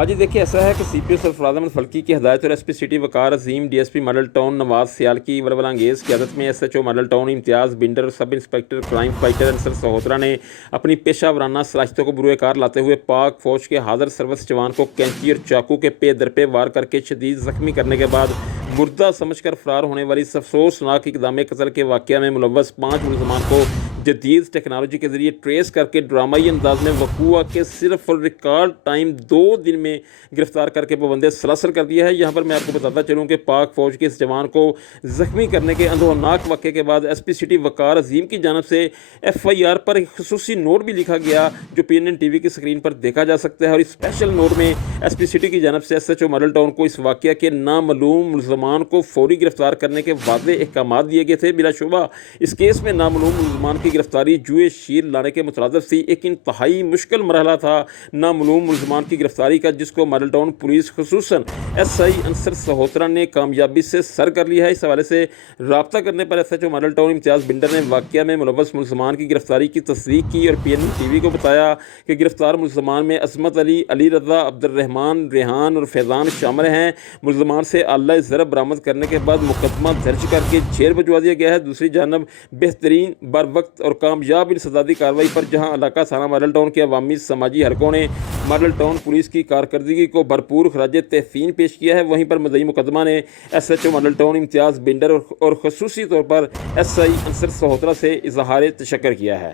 हाँ जी, देखिए ऐसा है कि सीपीओ सरफराज अहमद फल्की की हदायत और SP city Waqar Azeem, DSP model town Nawaz Sial की वलवलांगेज़ क़यादत में SHO model town Imtiaz Binder और sub inspector crime fighter Ansar Sahotra ने अपनी पेशा वराना सलाहियतों को बुरुए कार लाते हुए पाक फौज के हाजिर सर्विस जवान को कैंची और चाकू के पे दर पे वार करके शदीद जख्मी करने के बाद मुर्दा समझकर फरार होने वाली इस अफसोसनाक इक़दाम कत्ल के वाक़या में मुलव्वस 5 मुलज़मान को जदीद टेक्नोलॉजी के ज़रिए ट्रेस करके ड्रामाई अंदाज में वकूआ के सिर्फ और रिकॉर्ड टाइम 2 दिन में गिरफ्तार करके पाबंदे सलासल कर दिया है। यहाँ पर मैं आपको बताता चलूँ कि पाक फ़ौज के इस जवान को ज़ख्मी करने के अंदोनाक वाक़े के बाद एसपी सिटी वकार अजीम की जानब से FIR पर एक खसूसी नोट भी लिखा गया जो PNN TV की स्क्रीन पर देखा जा सकता है। और इस स्पेशल नोट में एसपी सिटी की जानब से SHO मॉडल टाउन को इस वाक़या के नामालूम मुलज़मान को फौरी गिरफ्तार करने के वाज़े अहकाम दिए गए थे। बिलाशुबा इस केस में नामालूम मुलज़मान की गिरफ्तारी जुए शीर लाने के मुतरादिफ थी। एक इंतहाई मुश्किल मरहला था नामालूम मुलज़मान की गिरफ्तारी का, जिसको मॉडल टाउन पुलिस खुसूसन SI अंसर सहोत्रा ने कामयाबी से सर कर लिया है। इस हवाले से रब्ता करने पर SHO model town Imtiaz binder ने वाक़या में मुलव्वस मुलज़मान की गिरफ्तारी की तस्दीक की और PNN TV को बताया कि गिरफ्तार मुलज़मान में असमत अली, अली रज़ा, अब्दुर्रहमान, रेहान और फैज़ान शामिल हैं। मुलज़मान से आला ज़रब बरामद करने के बाद मुकदमा दर्ज करके जेल भिजवा दिया गया है। दूसरी जानब बेहतरीन बर वक्त और कामयाब इंसदादी कार्रवाई पर जहां इलाका थाना मॉडल टाउन के अवामी समाजी हरकों ने मॉडल टाउन पुलिस की कारकर्दगी को भरपूर खराज तहसीन पेश किया है, वहीं पर मदई मुकदमा ने SHO model town Imtiaz Binder और खसूसी तौर पर SI अंसर सहोत्रा से इजहार तशक्कुर किया है।